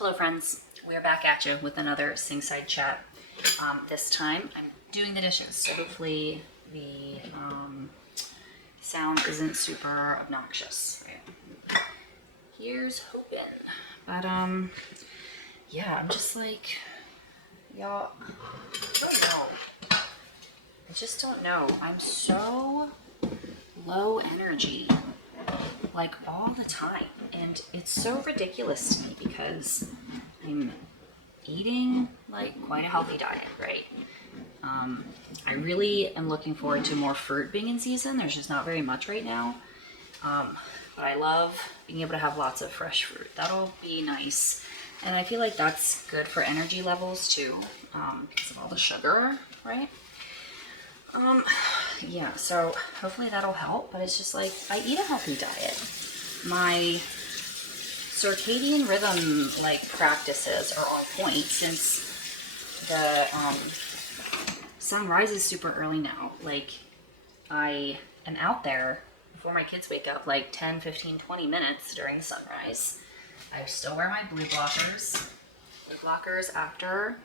Hello friends, we are back at you with another Sinkside Chat. This time I'm doing the dishes, so hopefully the sound isn't super obnoxious. Right? Here's hoping. But yeah, I'm just like, y'all, I don't know. I just don't know. I'm so low energy, like all the time, and it's so ridiculous to me because I'm eating like quite a healthy diet, right? I really am looking forward to more fruit being in season. There's just not very much right now, but I love being able to have lots of fresh fruit. That'll be nice, and I feel like that's good for energy levels too, because of all the sugar, right? Yeah, so hopefully that'll help, but it's just like, I eat a healthy diet. My circadian rhythm, like, practices are on point since the, sun rises super early now. Like, I am out there before my kids wake up, like 10, 15, 20 minutes during the sunrise. I still wear my blue blockers after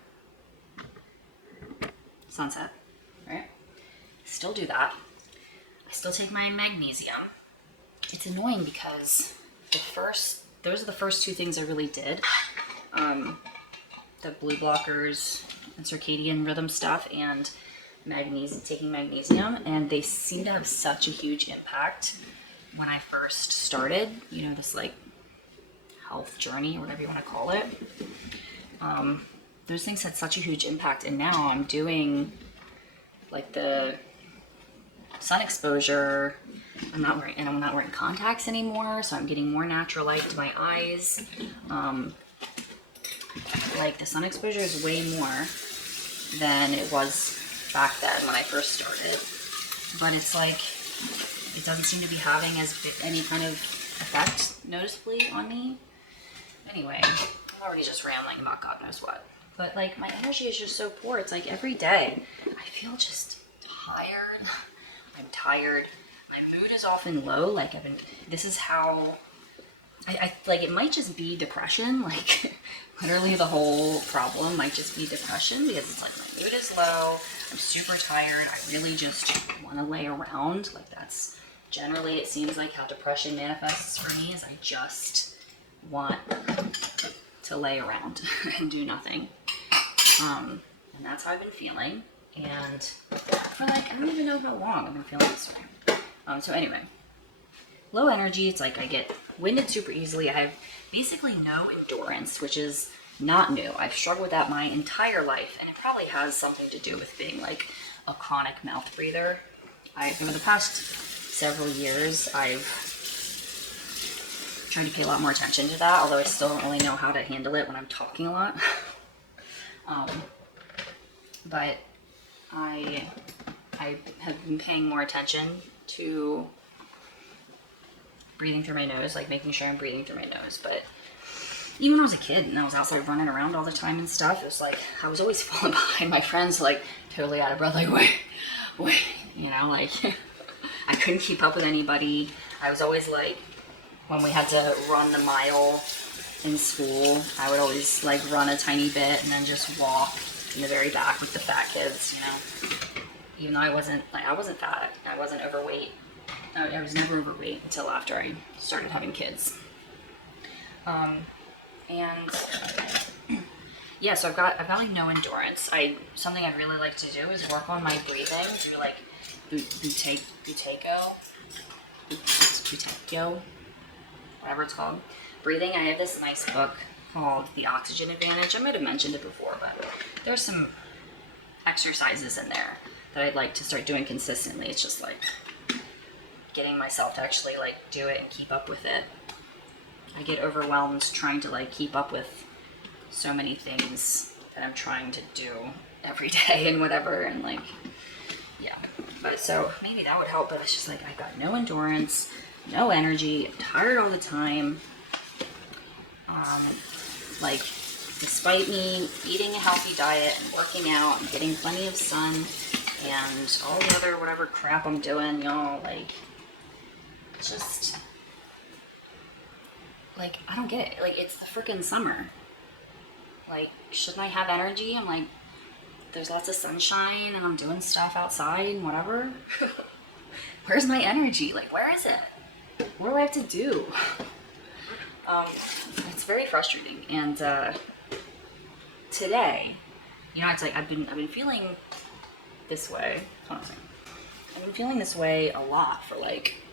sunset, right? Still do that. I still take my magnesium. It's annoying because those are the first two things I really did. The blue blockers and circadian rhythm stuff and taking magnesium, and they seem to have such a huge impact when I first started, you know, this like health journey or whatever you want to call it. Those things had such a huge impact, and now I'm doing like the sun exposure. I'm not wearing contacts anymore, so I'm getting more natural light to my eyes. Like the sun exposure is way more than it was back then when I first started, but it's like it doesn't seem to be having any kind of effect noticeably on me. Anyway, I'm already just rambling about God knows what, but like my energy is just so poor. It's like every day I feel just tired. I'm tired. My mood is often low. Like this is how I like, it might just be depression. Like literally the whole problem might just be depression, because it's like my mood is low. I'm super tired. I really just want to lay around. Like that's generally, it seems like how depression manifests for me, is I just want to lay around and do nothing. And that's how I've been feeling. And for like, I don't even know how long I've been feeling this way. So anyway, low energy, it's like I get winded super easily. I have basically no endurance, which is not new. I've struggled with that my entire life, and it probably has something to do with being like a chronic mouth breather. Over the past several years, I've tried to pay a lot more attention to that, although I still don't really know how to handle it when I'm talking a lot. But I have been paying more attention to breathing through my nose, like making sure I'm breathing through my nose. But even when I was a kid and I was outside running around all the time and stuff, it was like I was always falling behind my friends, like totally out of breath, like wait, you know, like I couldn't keep up with anybody. I was always like, when we had to run the mile in school, I would always like run a tiny bit and then just walk in the very back with the fat kids, you know. Even though I wasn't fat, I wasn't overweight. I was never overweight until after I started having kids. And yeah, so I've got like no endurance. Something I'd really like to do is work on my breathing through like Buteyko, whatever it's called. Breathing. I have this nice book called The Oxygen Advantage. I might have mentioned it before, but there's some exercises in there that I'd like to start doing consistently. It's just like getting myself to actually like do it and keep up with it. I get overwhelmed trying to like keep up with so many things that I'm trying to do every day and whatever, and like, yeah. But so maybe that would help, but it's just like I've got no endurance, no energy, I'm tired all the time. Like, despite me eating a healthy diet and working out and getting plenty of sun and all the other whatever crap I'm doing, y'all, like, just, like, I don't get it. Like, it's the freaking summer. Like, shouldn't I have energy? I'm like, there's lots of sunshine and I'm doing stuff outside and whatever. Where's my energy? Like, where is it? What do I have to do? It's very frustrating. And today, you know, it's like I've been feeling this way. Hold on a second. I've been feeling this way a lot for like,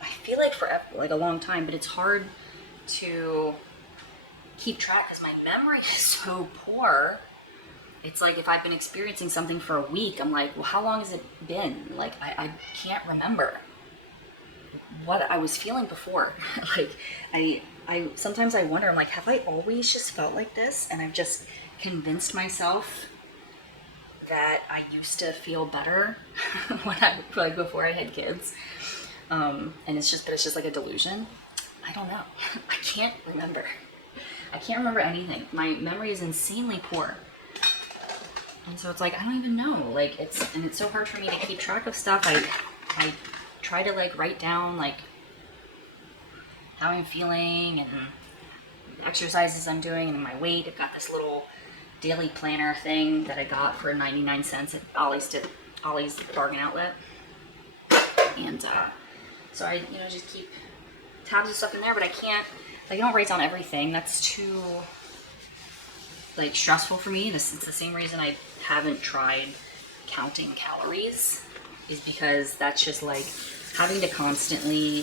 I feel like forever, like a long time, but it's hard to keep track because my memory is so poor. It's like if I've been experiencing something for a week, I'm like, well, how long has it been? Like, I can't remember what I was feeling before. Like, I sometimes I wonder, I'm like, have I always just felt like this? And I've just convinced myself that I used to feel better when like before I had kids. And it's just like a delusion. I don't know. I can't remember. I can't remember anything. My memory is insanely poor. And so it's like, I don't even know. Like, it's so hard for me to keep track of stuff. I try to like write down like how I'm feeling and the exercises I'm doing and my weight. I've got this little daily planner thing that I got for 99 cents at Ollie's Bargain Outlet. And so I, you know, just keep tabs of stuff in there, but I can't, like, I don't write down everything. That's too, like, stressful for me. It's the same reason I haven't tried counting calories, is because that's just like having to constantly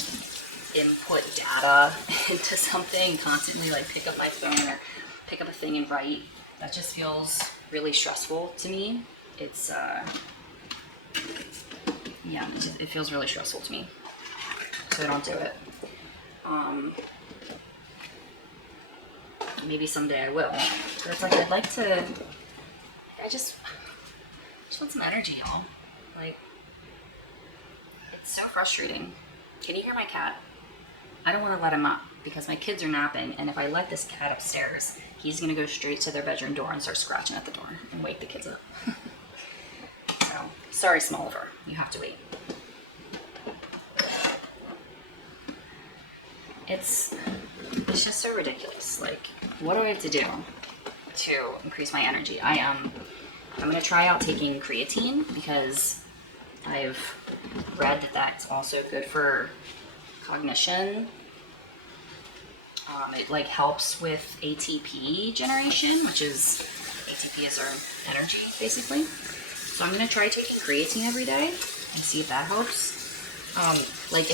input data into something, constantly like pick up my phone or pick up a thing and write. That just feels really stressful to me. It's yeah, it feels really stressful to me, so I don't do it. Maybe someday I will, but it's like I'd like to. I just want some energy, y'all. Like, it's so frustrating. Can you hear my cat? I don't want to let him up because my kids are napping, and if I let this cat upstairs, he's going to go straight to their bedroom door and start scratching at the door and wake the kids up. So, sorry, Smolliver. You have to wait. It's just so ridiculous. Like, what do I have to do to increase my energy? I'm going to try out taking creatine because I've read that that's also good for cognition. It like helps with ATP generation, which is, ATP is our energy basically. So I'm going to try taking creatine every day and see if that helps. Like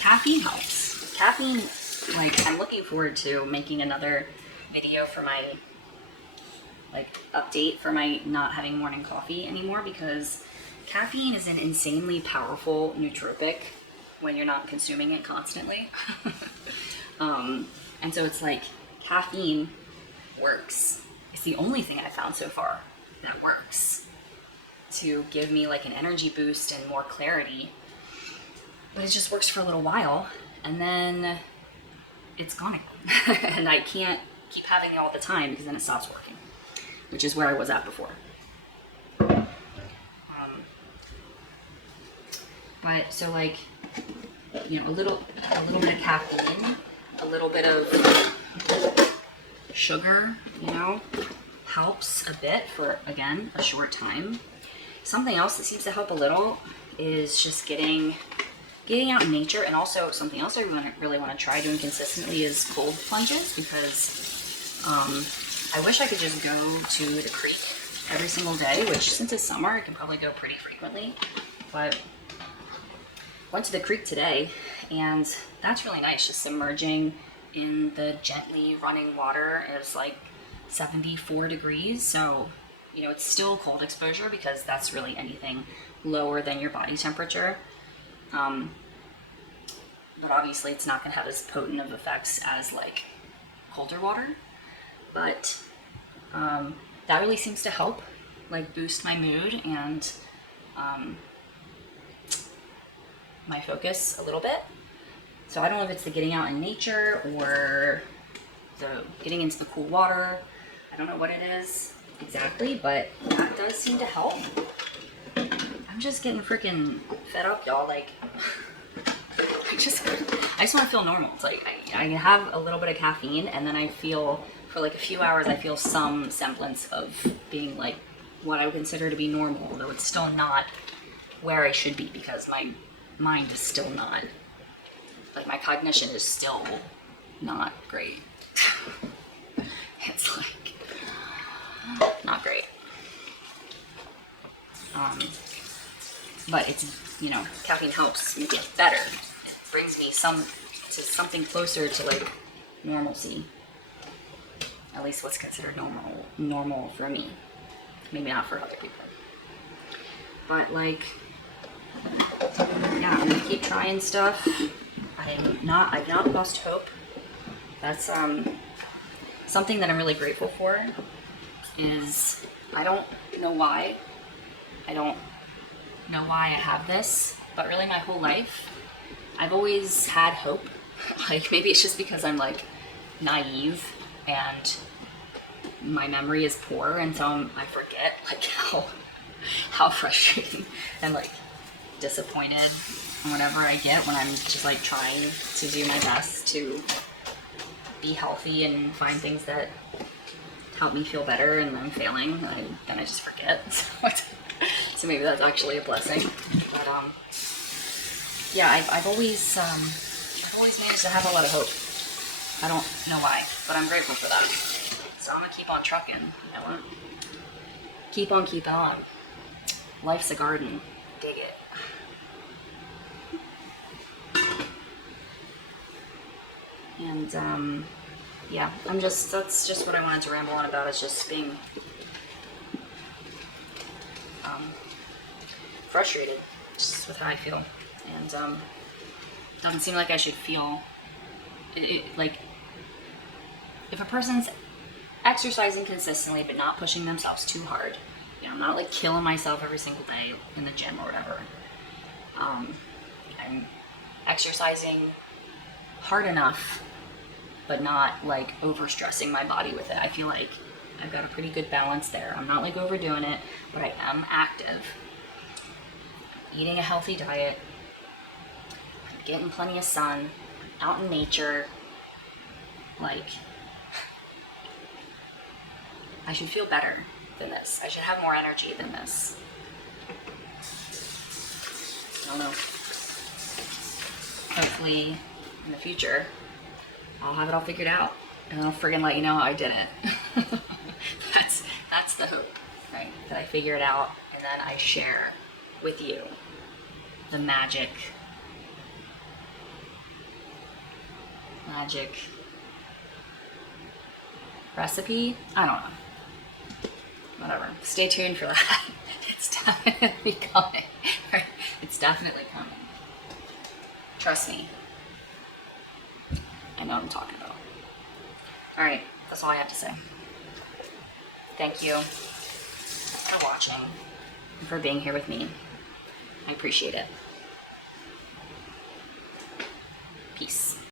caffeine helps. Caffeine, like, I'm looking forward to making another video for my like update for my not having morning coffee anymore, because caffeine is an insanely powerful nootropic when you're not consuming it constantly. And so it's like caffeine works. It's the only thing I've found so far that works to give me like an energy boost and more clarity. But it just works for a little while and then it's gone again. And I can't keep having it all the time because then it stops working, which is where I was at before. But so like, you know, a little bit of caffeine, a little bit of sugar, you know, helps a bit for, again, a short time. Something else that seems to help a little is just getting out in nature, and also something else I really want to try doing consistently is cold plunges, because I wish I could just go to the creek every single day, which since it's summer I can probably go pretty frequently, but went to the creek today and that's really nice, just submerging in the gently running water. It's like 74 degrees, so you know it's still cold exposure because that's really anything lower than your body temperature. But obviously it's not going to have as potent of effects as like colder water. But that really seems to help, like boost my mood and my focus a little bit. So I don't know if it's the getting out in nature or the getting into the cool water. I don't know what it is exactly, but that does seem to help. I'm just getting freaking fed up, y'all. Like, I just want to feel normal. It's like I have a little bit of caffeine and then I feel for like a few hours I feel some semblance of being like what I would consider to be normal, although it's still not where I should be because my mind is still not, like my cognition is still not great. It's like not great. But it's, you know, caffeine helps me get better. It brings me to something closer to like normalcy. At least what's considered normal for me. Maybe not for other people. But like, yeah, I'm gonna keep trying stuff. I've not lost hope. That's something that I'm really grateful for. Is I don't know why. I don't know why I have this, but really my whole life, I've always had hope. Like maybe it's just because I'm like naive and my memory is poor, and so I forget like how frustrating and like disappointed whenever I get when I'm just like trying to do my best to be healthy and find things that help me feel better, and I'm failing, and then I just forget. So maybe that's actually a blessing. But yeah, I've always managed to have a lot of hope. I don't know why, but I'm grateful for that. So I'm gonna keep on trucking. You know what? Keep on keeping on. Life's a garden. Dig it. And yeah, that's just what I wanted to ramble on about, is just being frustrated just with how I feel. And doesn't seem like I should feel like if a person's exercising consistently but not pushing themselves too hard, you know, I'm not like killing myself every single day in the gym or whatever. I'm exercising hard enough but not like overstressing my body with it. I feel like I've got a pretty good balance there. I'm not like overdoing it, but I am active. I'm eating a healthy diet. I'm getting plenty of sun, out in nature. Like, I should feel better than this. I should have more energy than this. I don't know. Hopefully, in the future, I'll have it all figured out, and I'll friggin' let you know how I did it. That's the hope, right? That I figure it out, and then I share with you the magic recipe. I don't know. Whatever. Stay tuned for that. It's definitely coming. Right? It's definitely coming. Trust me. I know what I'm talking about. Alright, that's all I have to say. Thank you for watching and for being here with me. I appreciate it. Peace.